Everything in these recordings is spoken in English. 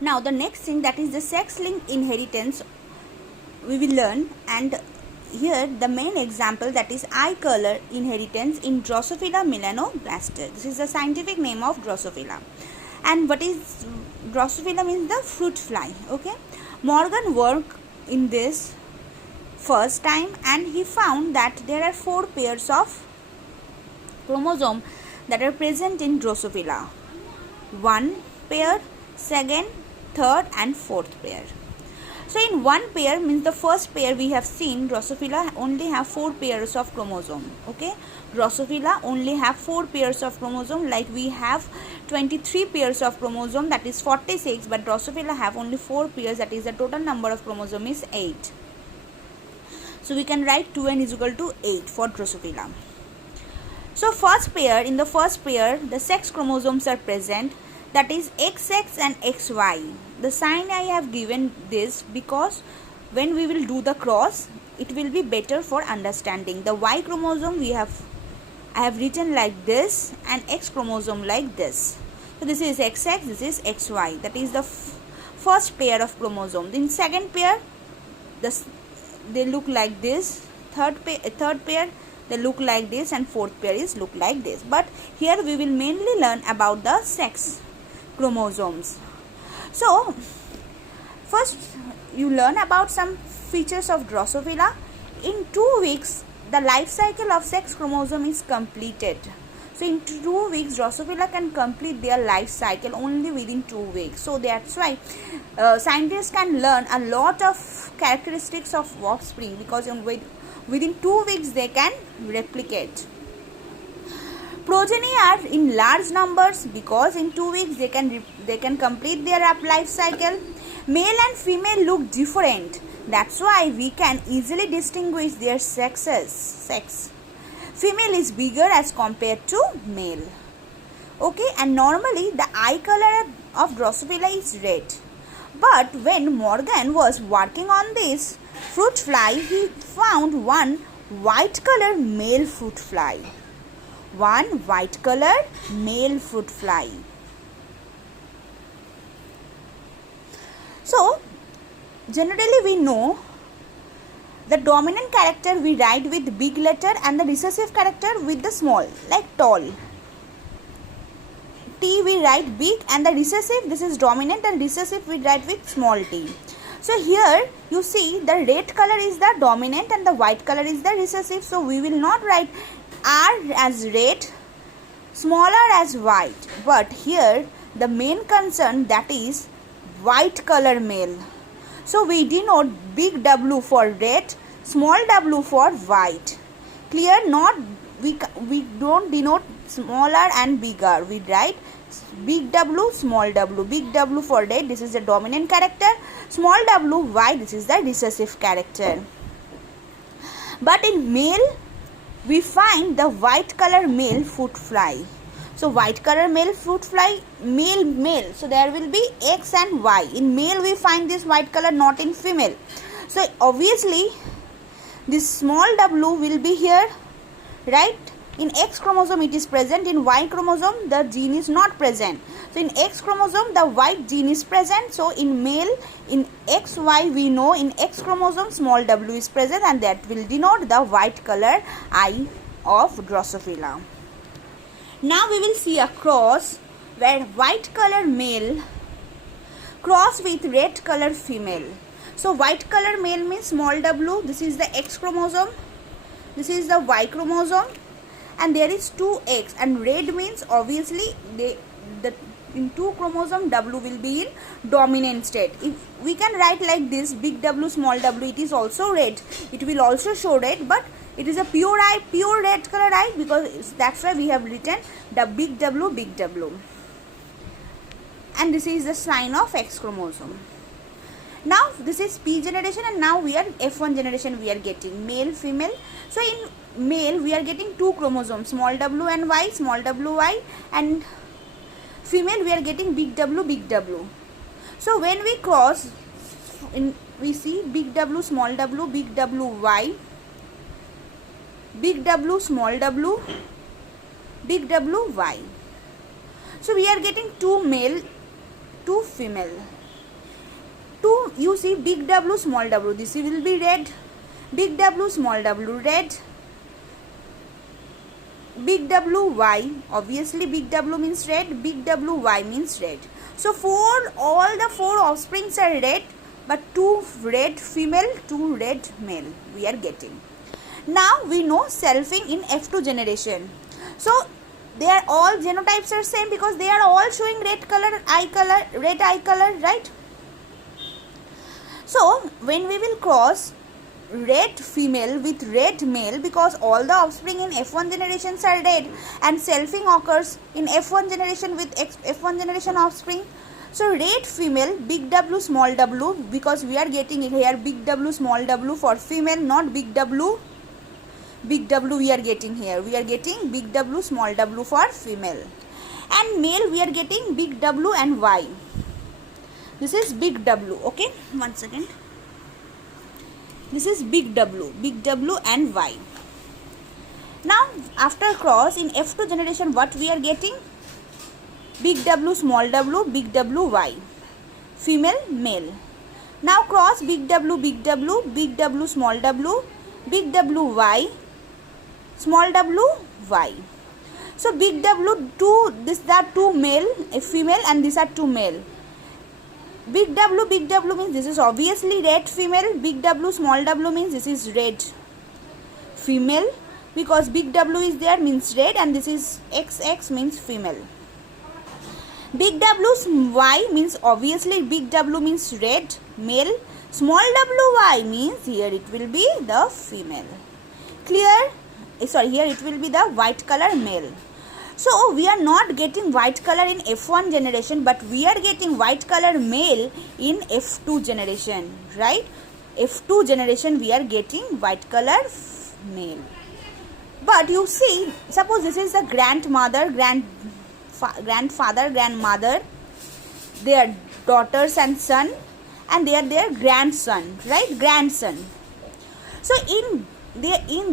Now the next thing, that is the sex-linked inheritance, we will learn. And here the main example, that is eye color inheritance in Drosophila melanogaster. This is the scientific name of Drosophila. And what is Drosophila means the fruit fly. Okay, Morgan worked in this first time and he found that there are 4 pairs of chromosome that are present in Drosophila. 1 pair, second, third and fourth pair. So in 1 pair means the first pair we have seen, Drosophila only have 4 pairs of chromosome. Okay, Drosophila only have 4 pairs of chromosome, like we have 23 pairs of chromosome, that is 46, but Drosophila have only 4 pairs, that is the total number of chromosome is 8. So we can write 2n is equal to 8 for Drosophila. So first pair, in the first pair the sex chromosomes are present, that is XX and XY. The sign I have given this because when we will do the cross, it will be better for understanding. The Y chromosome I have written like this, and X chromosome like this. So this is XX, this is XY. That is the first pair of chromosomes. In second pair, they look like this. Third pair they look like this, and fourth pair is look like this. But here we will mainly learn about the sex chromosomes. So first you learn about some features of Drosophila. In 2 weeks the life cycle of sex chromosome is completed. So in 2 weeks Drosophila can complete their life cycle only within 2 weeks. So that's why scientists can learn a lot of characteristics of offspring, because within 2 weeks they can replicate. Progeny are in large numbers because in 2 weeks they can complete their life cycle. Male and female look different. That's why we can easily distinguish their sex. Female is bigger as compared to male. Okay, and normally the eye color of Drosophila is red. But when Morgan was working on this fruit fly, he found one white color male fruit fly. One white color male fruit fly. So generally we know the dominant character we write with big letter and the recessive character with the small, like tall. T we write big, and the recessive, this is dominant, and recessive we write with small t. So here you see the red color is the dominant and the white color is the recessive. So we will not write R as red, smaller as white, but here the main concern, that is white color male. So we denote big W for red, small w for white. Clear? Not we don't denote smaller and bigger. We write big W, small w. Big W for red, this is the dominant character. Small w, white, this is the recessive character. But in male, we find the white color male fruit fly. So white color male fruit fly, male. So there will be X and Y. In male we find this white color, not in female. So obviously this small w will be here, right? In X chromosome it is present, in Y chromosome the gene is not present. So in X chromosome the white gene is present. So in male, in XY we know in X chromosome small w is present, and that will denote the white color eye of Drosophila. Now we will see a cross where white color male cross with red color female. So white color male means small w, this is the X chromosome, this is the Y chromosome, and there is 2X, and red means obviously in 2 chromosome w will be in dominant state. If we can write like this, big W, small w, it is also red, it will also show red, but it is a pure red color eye, because that's why we have written the big W. And this is the sign of X chromosome. Now this is P generation, and now we are F1 generation we are getting male, female. So in male we are getting 2 chromosomes, small w and Y, small w, Y, and female we are getting big W. So when we cross, we see big W, small w, big W, Y, big W, small w, big W, Y. So we are getting 2 male, 2 female. 2, you see big W, small w, this will be red. Big W, small w, red. Big W, Y, obviously big W means red, big W, Y means red. So all the 4 offsprings are red, but 2 red female, 2 red male we are getting. Now we know selfing in F2 generation. So they are all genotypes are same because they are all showing red eye color, right? So when we will cross red female with red male, because all the offspring in F1 generations are red and selfing occurs in F1 generation with F1 generation offspring. So red female, big W, small w, because we are getting here big W, small w for female, not big W we are getting here. We are getting big W, small w for female. And male we are getting big W and Y. This is big W, okay? One second. This is big W and Y. Now after cross in F2 generation, what we are getting? Big W, small w, big W, Y. Female, male. Now cross big W, small w, big W, Y, small w, Y. So big W, these are 2 male, a female, and these are 2 male. Big W means this is obviously red female. Big W, small w means this is red female, because big W is there means red, and this is XX means female. Big W Y means obviously big W means red male. Small WY means here it will be the female. Clear? Sorry, here it will be the white color male. So we are not getting white color in F1 generation, but we are getting white color male in F2 generation, right? F2 generation we are getting white color male. But you see, suppose this is the grandmother, grandfather, grandmother, their daughters and son, and they are their grandson, right? Grandson. So in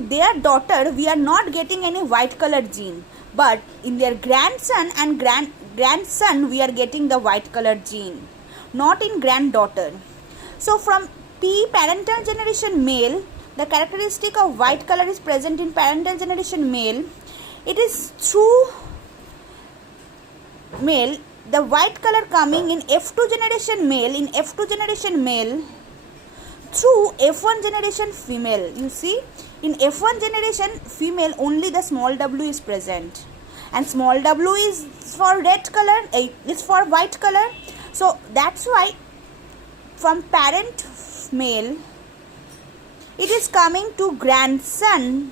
their daughter we are not getting any white color gene, but in their grandson and grandson we are getting the white colored gene, not in granddaughter. So from P parental generation male, the characteristic of white color is present in parental generation male. It is through male, the white color coming in F2 generation male, through F1 generation female. You see, in F1 generation female only the small w is present, and small w is for red color, is for white color. So that's why from parent male it is coming to grandson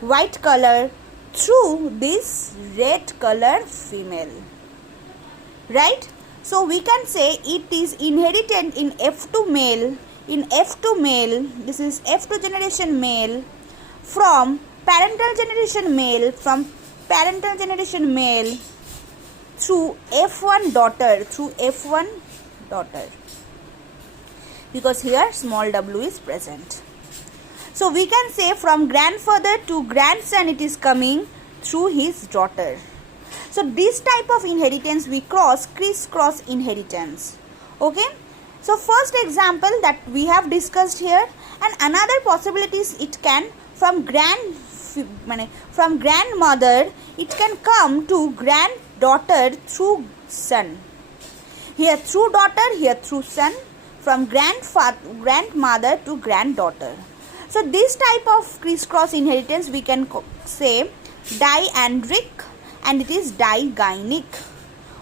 white color through this red color female, right? So we can say it is inherited in F2 male. In F2 male, this is F2 generation male from parental generation male, through F1 daughter, because here small w is present. So we can say from grandfather to grandson it is coming through his daughter. So this type of inheritance we crisscross inheritance. Okay. So first example that we have discussed here, and another possibilities it can from grandmother it can come to granddaughter through son. Here through daughter, here through son, from grandmother to granddaughter. So this type of crisscross inheritance we can say diandric, and it is digynic.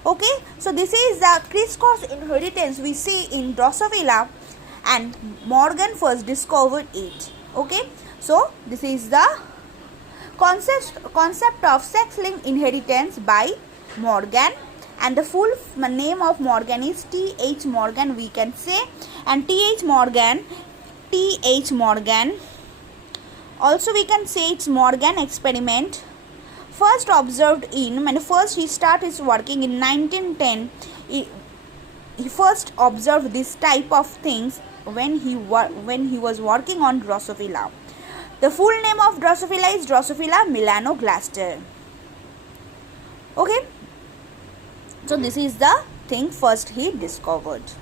Okay, so this is the crisscross inheritance we see in Drosophila, and Morgan first discovered it. Okay, so this is the concept of sex-linked inheritance by Morgan, and the full name of Morgan is T.H. Morgan we can say, and T.H. Morgan also we can say it's Morgan experiment. First observed first he started his working in 1910. He first observed this type of things when he was working on Drosophila. The full name of Drosophila is Drosophila melanoglaster. Okay, so this is the thing first he discovered.